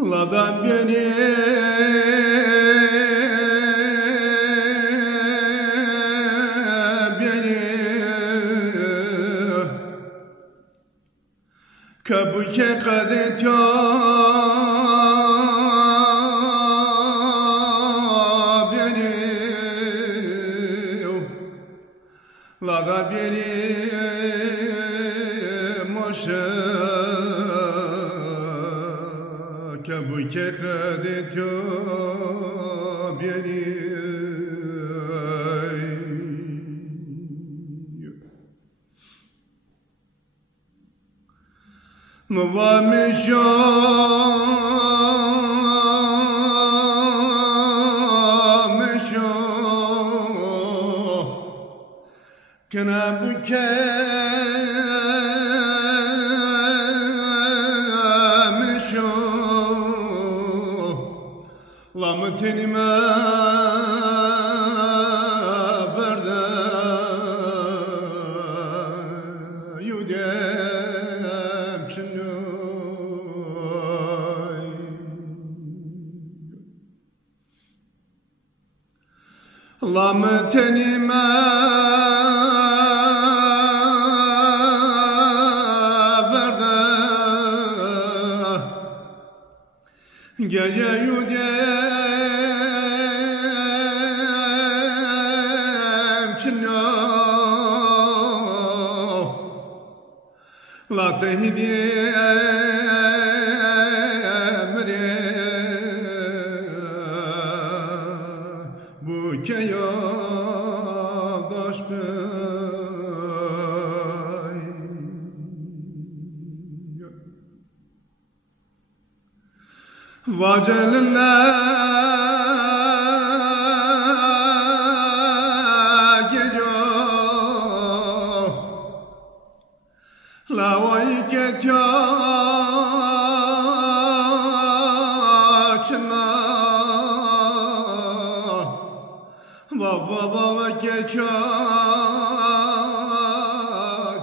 Ladan beni kabuke kadetyo beni laga beni moşe kabuke kadetyo beni موامیشو میشو کنه بکه میشو لامتنی ما برده یوده لامتني ما برده gece yudem çino la tehidem re bu keyo Vacelillah gece la vay gece çına baba gece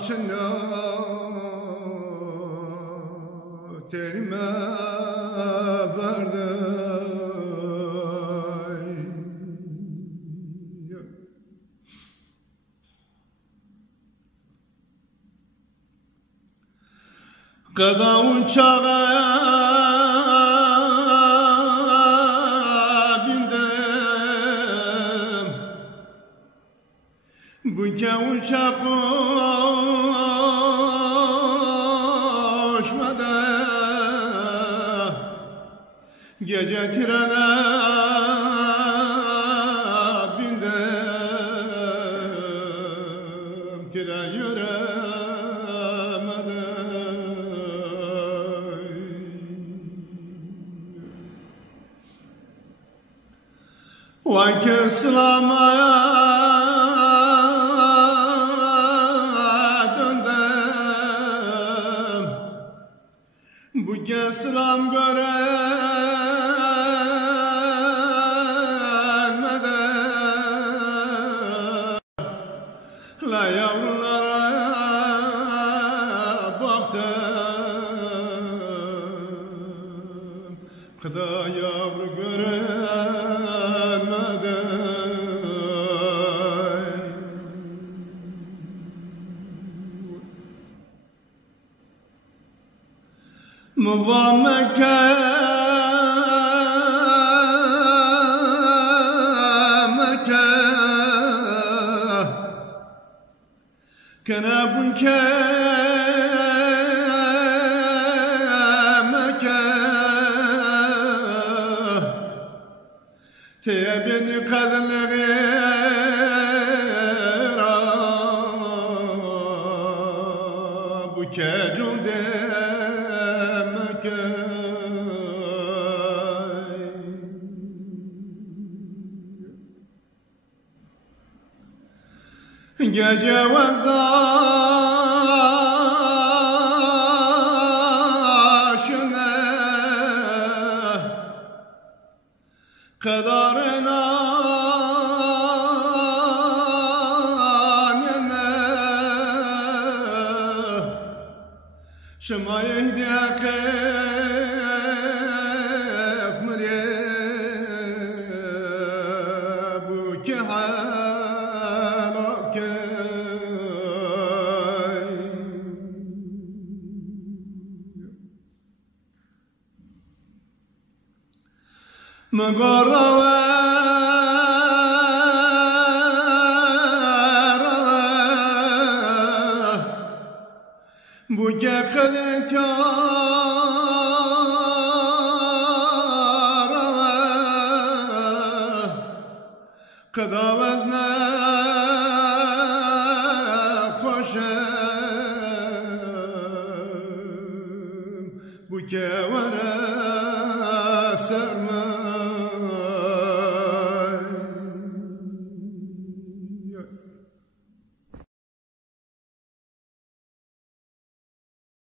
çına terime Kada uçağa bindim Bu ke uçak koşmadı Gece trene bindim Tren yüremedi Vay İslam'a döndüm Bu İslam göremedi La yavrulara baktım Kıda yavru Muvameke meke Kena bunke meke Tebini kadınları Bu kecunde Gece vezdaşına kadarına nene şımayı diyake مقرر بوجه خلت قضاوتنا خوشم بوجه ورم